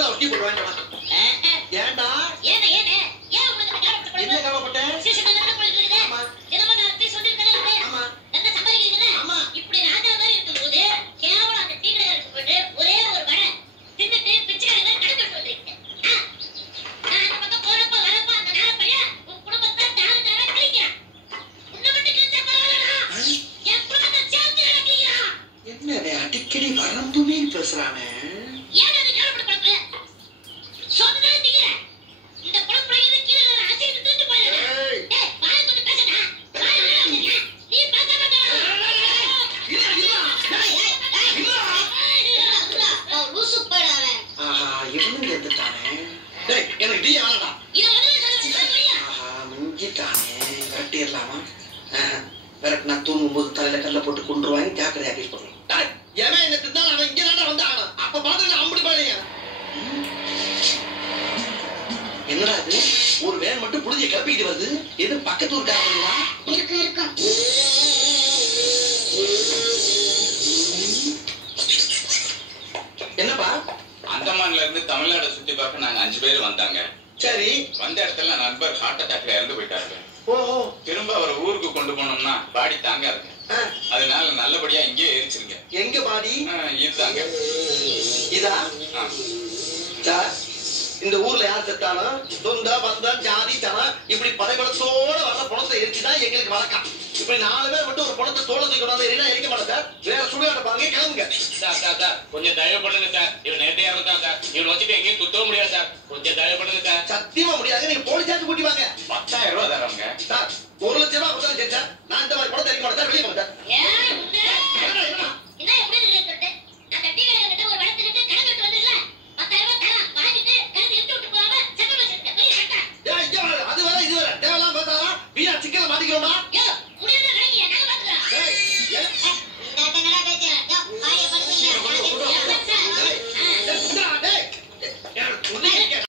நிமிஷம் ஒட்டி போடுவாங்க. ஏன்டா என்ன கவலைப்பட்டேன்? இப்படி ராஜா மாதிரி இருக்கும்போது கேவலம் அந்த டீ கடை போட்டு ஒரே ஒரு வடை தின்னுட்டு பிச்சைக்காரங்க கடைக்கு வந்துருக்கேன். நான் அந்த பக்கம் போறப்ப வரப்ப அந்த நேரம் பையன் உன் குடும்பத்தை தாரு தாரா கிழிக்கிறான். உன்னை மட்டும் கிழிச்சா பரவாயில்லடா, என் குடும்பத்தை சேர்த்து கிழிக்கிறான். என்ன அடிக்கடி வரம்பு மீறி பேசுறானே? ஏன் அது கேவலப்படுத்த சொன்னதே திங்கிற இந்த குடும்பம் இது கீழே அசிட்டு தூக்கி போயிடுறா. டேய் வாய் கொண்டு பேசுடா. வாய் வேணாம்ங்க. நீ பேச மாட்டே. இவனும் எடுத்துட்டானே. எனக்கு டீ ஆனடா. மிஞ்சிட்டானே. விரட்டிடலாமா? விரட்டினா தூங்கும்போது தலையில கல்ல போட்டு கொண்டுருவாங்க. ஜாக்கிரதையா கேஸ் பண்ணுவோம். ஏன்னா என்ன திட்டாலும் அவன் இங்க தான் வந்து ஆனா அப்ப பாத்து அம்படி பாருங்க. என்னடா இது? ஒரு வேன் மட்டும் புடிஞ்ச கிளப்பிட்டு வருது. எது பக்கத்து ஊருக்காரங்களா? இருக்கும். என்னப்பா? அந்தமான்ல இருந்து தமிழ்நாடு சுத்தி பார்க்க நாங்க 5 பேர் வந்தாங்க. சரி. வந்த இடத்துல நண்பர் ஹார்ட் அட்டாக்ல இறந்து போயிட்டாரு. ஓஹோ. திரும்ப அவரை ஊருக்கு கொண்டு போனோம்னா பாடி தாங்காது. அதனால நல்லபடியா இங்கே எரிச்சிருங்க. எங்க பாடி? இதுதாங்க. இதா? சார், இந்த ஊர்ல யார் செத்தாலும் தொண்டா பந்தா ஜாதி தனா இப்படி படைபலத்தோட வர்ற பணத்தை எரிச்சுதான் எங்களுக்கு வழக்கம். இப்படி 4 பேர் மட்டும் ஒரு பணத்தை தோள தூக்கி கொண்டாந்து எரினா எரிக்க மாட்டேன் சார். வேற சுடுகாட்ட பாருங்க, கிளம்புங்க. சார் கொஞ்சம் தயவு பண்ணுங்க சார். இவன் நேர்த்தியா இருக்கான் சார். இவன் வச்சுட்டு எங்கேயும் சுத்தவும் முடியாது சார். கொஞ்சம் தயவு பண்ணுங்க சார். சத்தியமா முடியாது. நீங்க போலீஸாச்சு கூட்டி வாங்க. 10,000 ரூபாய் தரவங்க சார். 1 லட்சம் ரூபாய் கொடுத்தா சரி சார். நான் இந்த மாதிரி பணத்தை எரிக்க மாட்டேன் சார். வெளியே போங்க சார். என்ன எப்படி இருக்கு? அந்த டீ கடை கிட்ட ஒரு வடை தின்னுட்டு கிளம்பிட்டு வந்துடல. 10,000 ரூபாய் தரேன். வாங்கிட்டு கிளம்பி எடுத்து விட்டு போகாம சட்டம் வச்சிருக்கேன். வெளியே கட்ட. அது வேற இது வேற. தேவலாம் பார்த்தாரா வீணா சிக்கல மாட்டிக்கிறோமா?